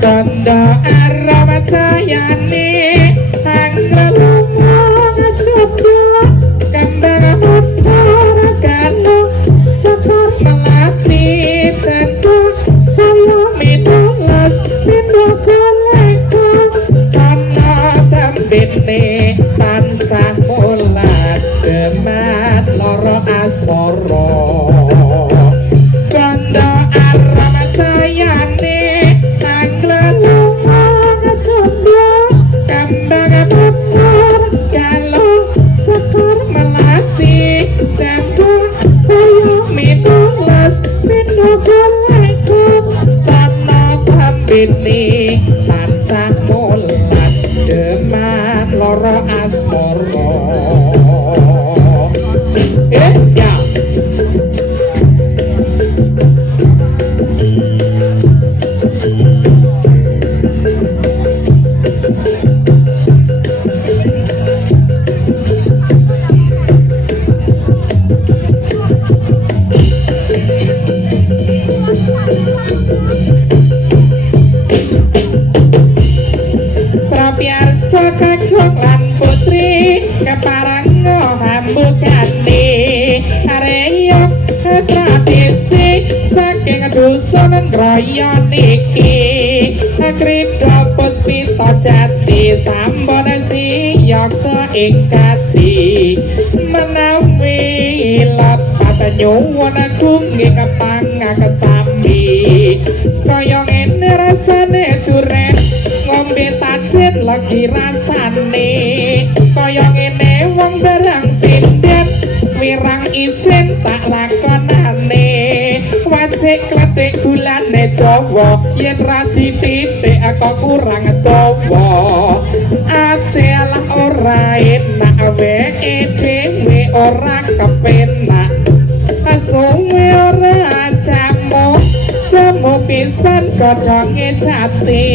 Kanda aramacayane anggelumong coba kembang motor kalau sekor melati cantik kaya minulas pindu koleko cana tambene tansah mulat demat loro asmara Kanda aramacayane Bini tansah mulat demat loro asmara ya kakung lan putri keparang hambukane areyok tradisi saking dusun ngroyo niki kripto puspita jati sampun siyaka ing kati menawi lepat nyuwun kunging pangakesami kaya ngene rasane duren ngombe tajin lagi rasane kaya ngene wong barang sinden wirang isin tak lakonane wajik kletik gulane Jawa yen ra dititik kok kurang dawa ajalah ora enak weke dhewe ora kepenak suwe ora jamu pisan godhonge jati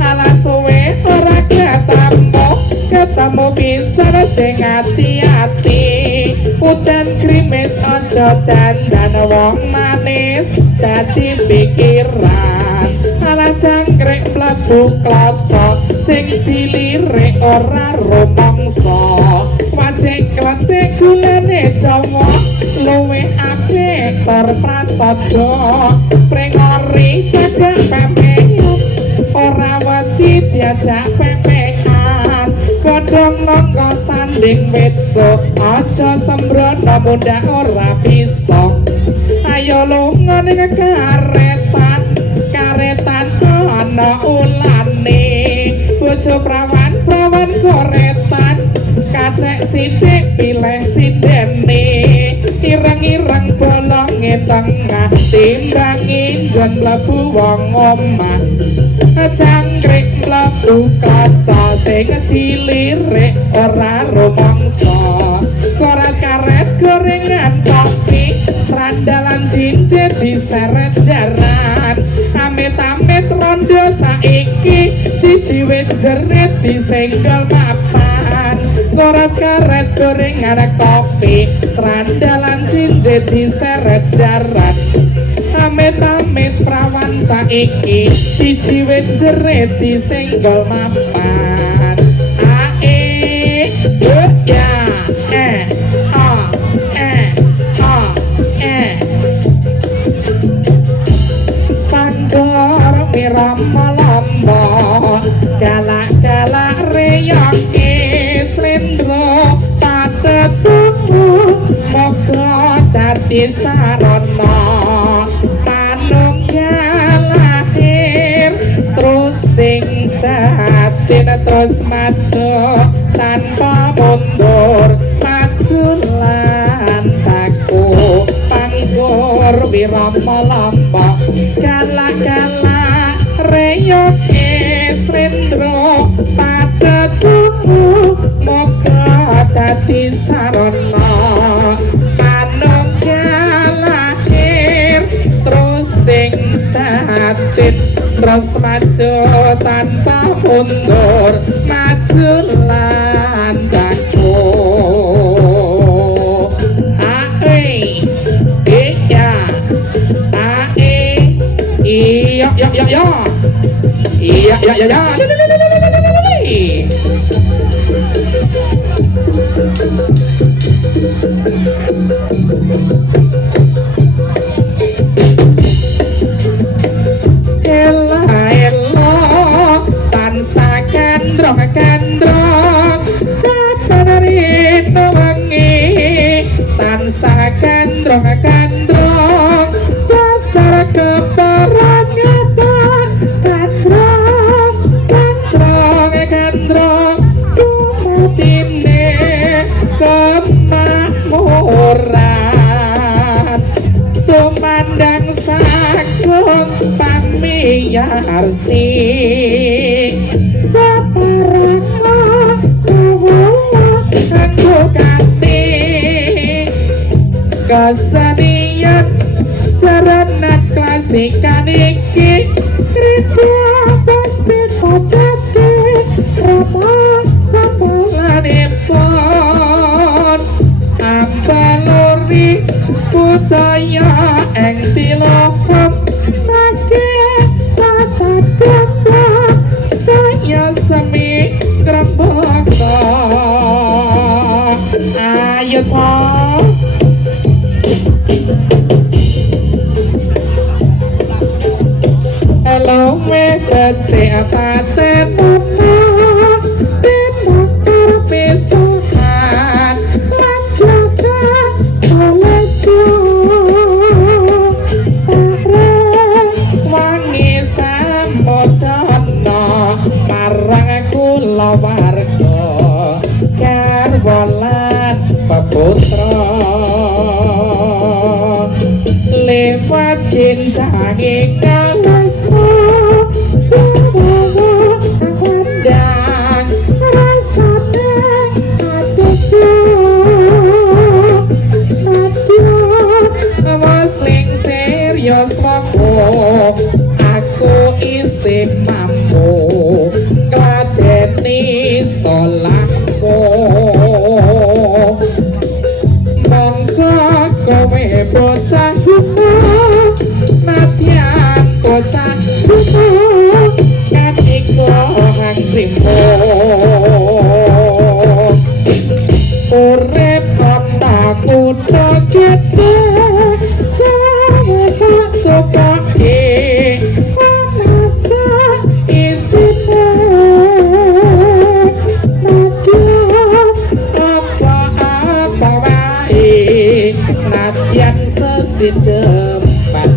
ala suwe ora ketemu pisan sing ati-ati udan krimis aja dandan wong manis dadi pikiran ala jangkrik mlebu klasa sing dilirik ora rumangsa wajik kletik gulane Jawa luwih apik terprasaja prengori cagak pepeyuk ora wedi diajak pepekan godhong nangka sanding wetso aja sembrono muda ora bisa ayo lunga ning karetan ana ulane bojo prawan koretan kacek sithik pilih sidene ireng-ireng bolonge tengah timbang injen mlebu wong omah jangkrik mlebu klasa sing dilirik ora rumangsa korat karet gorengan kopi srandalan cincin diseret jaran amit-amit rondo saiki dijiwit jerit disenggol mapan korat karet gorengan kopi srandalan cincin diseret jaran amit-amit prawan saiki dijiwit jerit disenggol mapan ae ya pandor mirama lamba galak-galak reyoke slendro patet suku moga dadi sarana sing datin terus maju tanpa mundur maju lan baku panggur wirama lamba galak-galak reyoke slendro padet suku moga dadi sarana manunggal lahir terus sing datin terus maju tanpa mundur maju lan baku ae iya ya. Iya. Ella tansah kandrong kadarin wengi tansah kandrong dasar keperangan kandrong kumutine kemakmuran tumandang sakung pamiyarsi aku ganti kesenian serenat klasikan iki ribu pasti pojake ramalanipun ambaluri budaya ing tilopong nake tata saya semi krembaka ayo toh hello me kece paten mama tembak perpisahan lanjutkan selesai wangi samodana marang kula warga karwolan peputra lewat jenjange kalasa kandang rasane adekku wasling serius aku isih mampu gladeni solahku monggo kowe bocah nadyan bocah katiku hang simpo urip ana kutha gedhe kowe tak sukake manasa isine apa wae nadyan sesidempat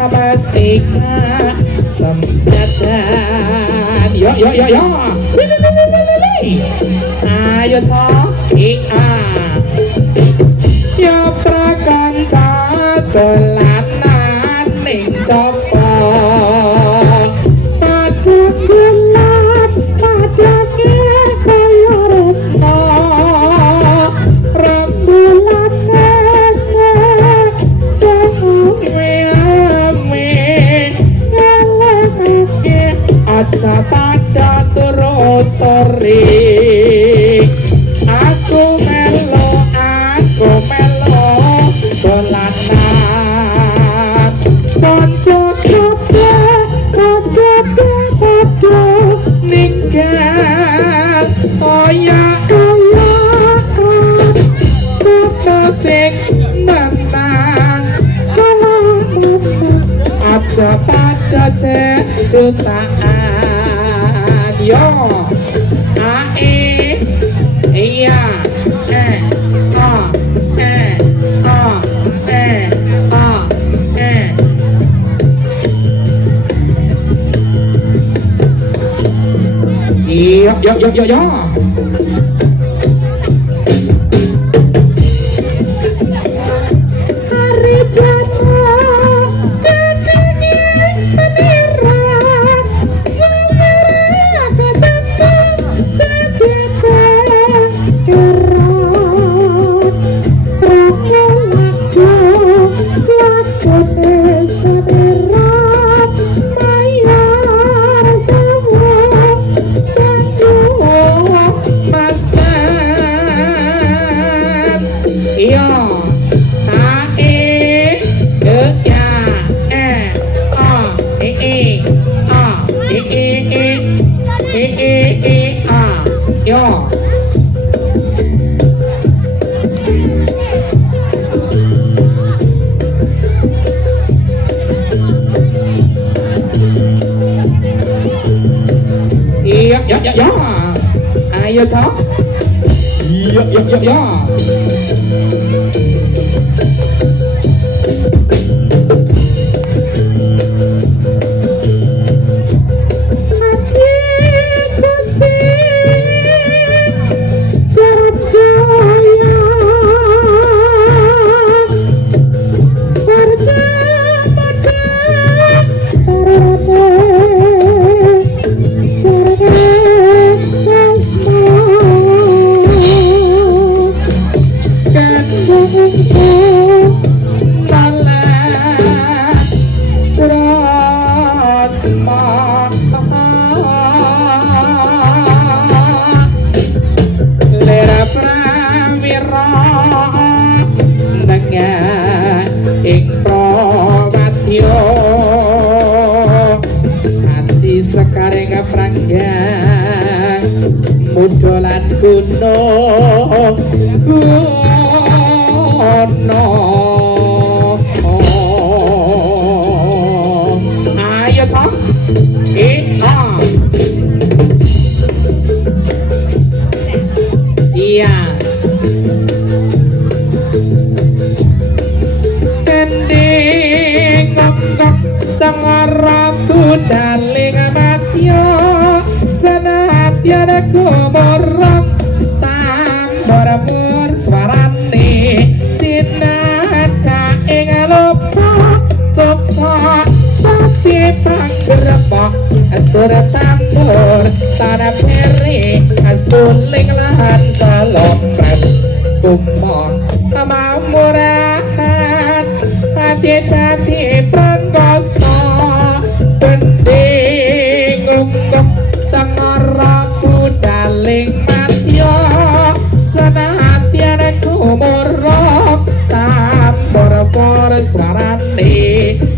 pastikan sempatan yo ayo toh yo prakanca dolanan ning copo padha bulan padha kaya retno rembulan aja pada terus sore aku melo dolanan konco coba padha ninggal kaya sapa sing menang aja pada jutaan yo ae iya yo hari jatuh kedingin menirah semua ketemu ketika kerat rakyat lakone saderat bayar semua mas ย่อย่อayo chóย่อMudolan kuno ayo toh iya ending ngok tengah ratu daling matyo tiada kumurang tambor suarane sinan kaing lupa suka tapi panggerebok asur tambor tanah peri asuling lahan salombat kumong mau murahan hati-hati panggoso penting ungkap daling matyo senatian kumurok tambor sarane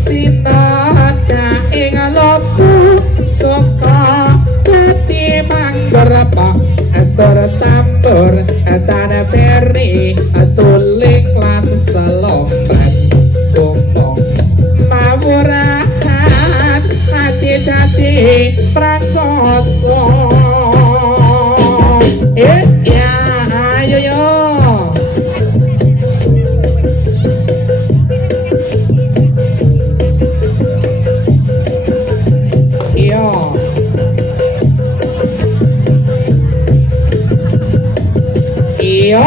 sinan kaing loku suka hati manggerebok asur tambor tanah peri asuling lan salombat kumong mawurahan hati-hati prakoso ya ayo yo yo iyo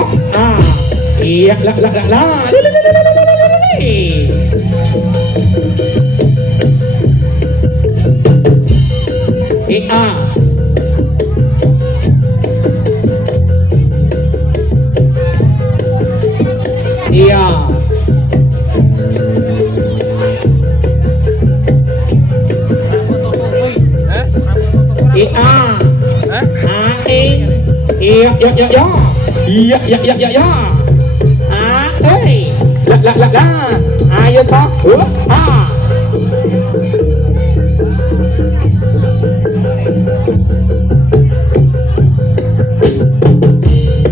iya lah iya iya ayo toh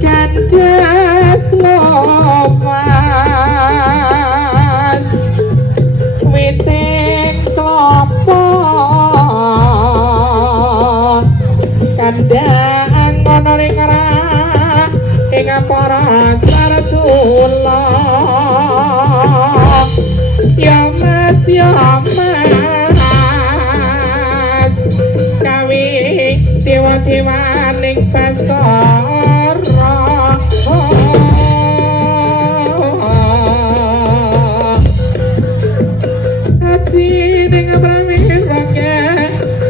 kandas lopas witing klopo kandang ngono ning arah ing para saratula ya mas kawi dewa-dewa ning Baskara aji ning pramilake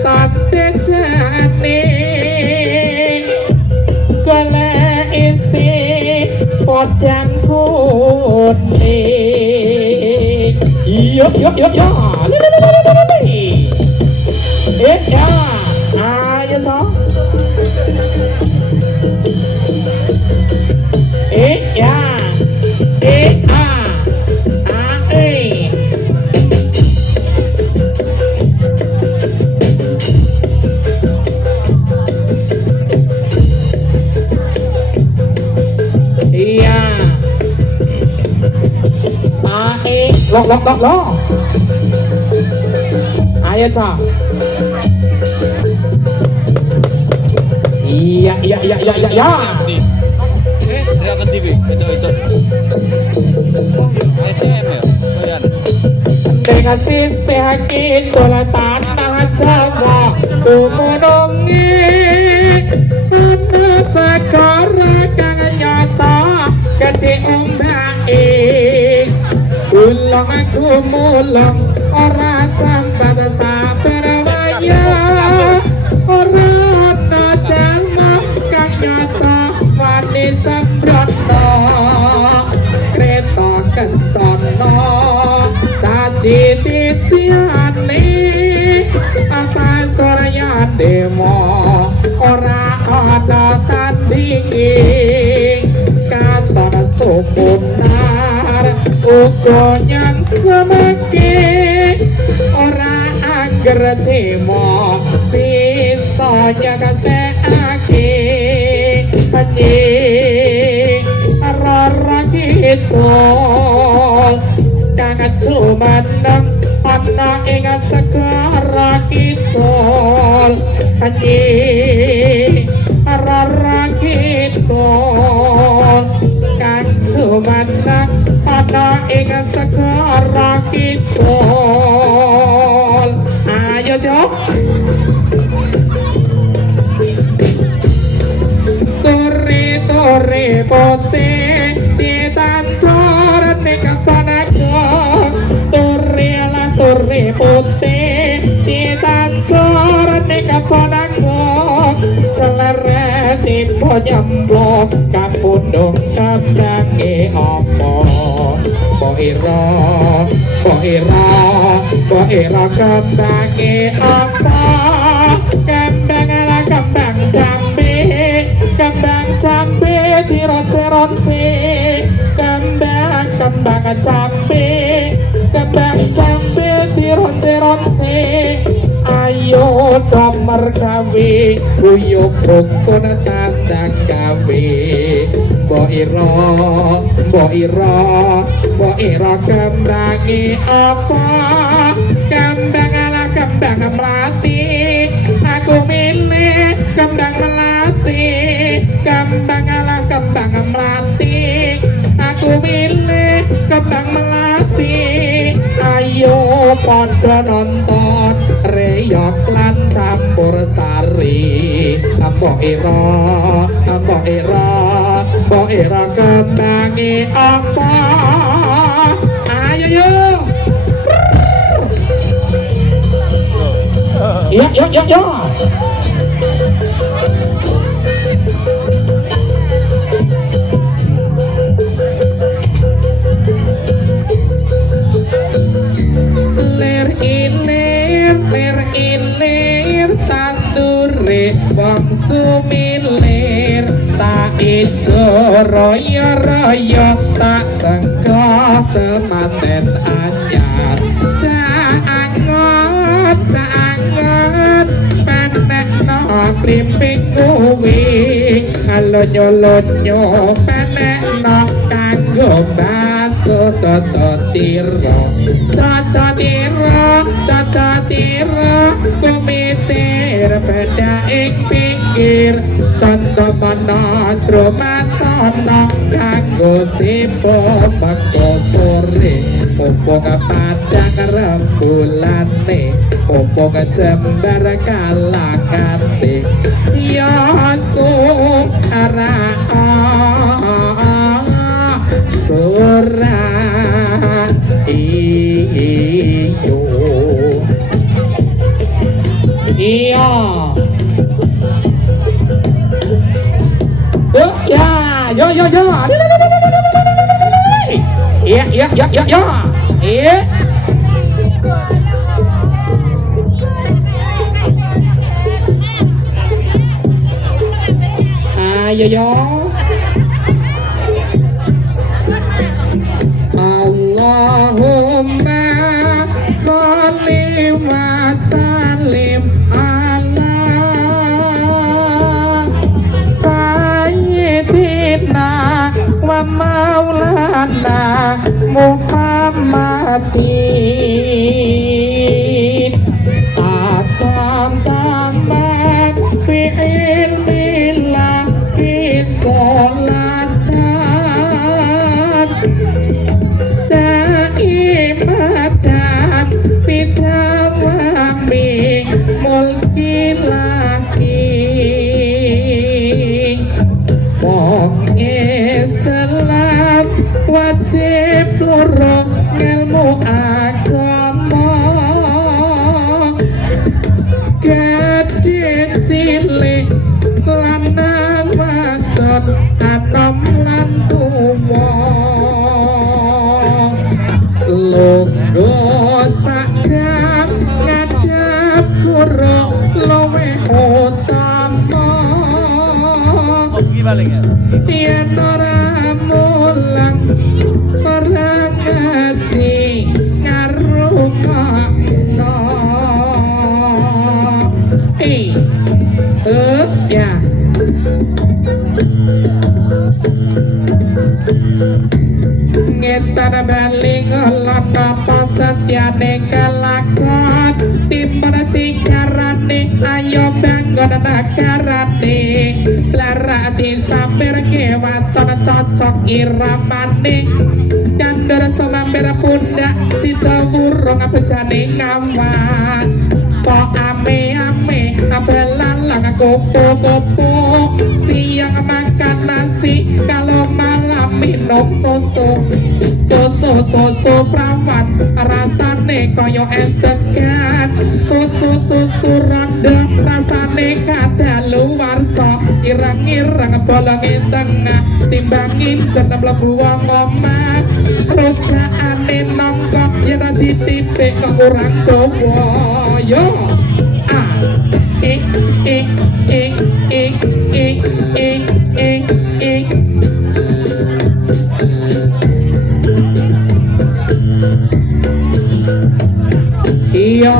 tate jane golek isi podang kuning iya ya ayo toh ya lo ayo cak iya Teriakan TV itu ASM ya kalian dengan sisi haki tolak tanah jawa kumunungi anak sekarang kang nyata gede ombake ulang aku mulang ora sambat sabar waya ora ana jalma kang nyata wani sembrono kreta kencana dadi titiane apa surya demo ora ana tandingi katon sumunar uga nyang semeki ora angger demo bisa nyagasekake anjing rara kidul kang cumaneng ana ing segara kidul anjing rara kidul kang cumaneng ana ing segara kidul ayo jok Tore pote ditantor ning panagong tore pote ditantor ning panagong seleret tipe nyemplok kapundung kambange apa Boira kambange apa kambang jambe dironce-ronce kambang jambe dironce-ronce ayo damar gawe uyuk rukun tandang gawe Boira kambangi apa kambang melati aku milih kambang melati kambang melati aku milih kambang melati ayo padha nonton reyok lan campur sari Boira kambangi apa ayo yo iya ler ilir tandure wong sumilir tak ijo royo tak sengko temanten anyar caangot penek no primping uwi alonyo penek no kanggo baso toto tiro kumitir beda ing pinggir tondo mana sromatono kanggo sipo mangko sore mumpung padang rembulane mumpung jembar kalangate ya sukara surat iyo iya yo iya ayo yo Allahumma sholli wa sallim ala sayyidina wa maulana Muhammad mati atam taman fi'il billah isolatan daimatan bitawami mulki laki wong Islam wajib loro ilmu agama gadis cilik lanang wadon anom lan tuwa lungguh sak jam ngadep guru luwe utama Balik ya. yen ora mulang ora ngaji ngarungokno ya ngetan baling lana pasatyane kelakon timur sikarane ayo bangun nagarane larati sampir kewaton cocok iramane kandur semampir pundak sida burung bejane ngawat kok ame-ame belalang kupu-kupu siang makan nasi kalau malam minum susu prawan rasane koyo es degan susu rendang rasane kadaluwarsa ireng-ireng bolonge tengah timbangin jeneng mlebu wong omah rujakane nongkok yen ditipik kok kurang dawa yo iya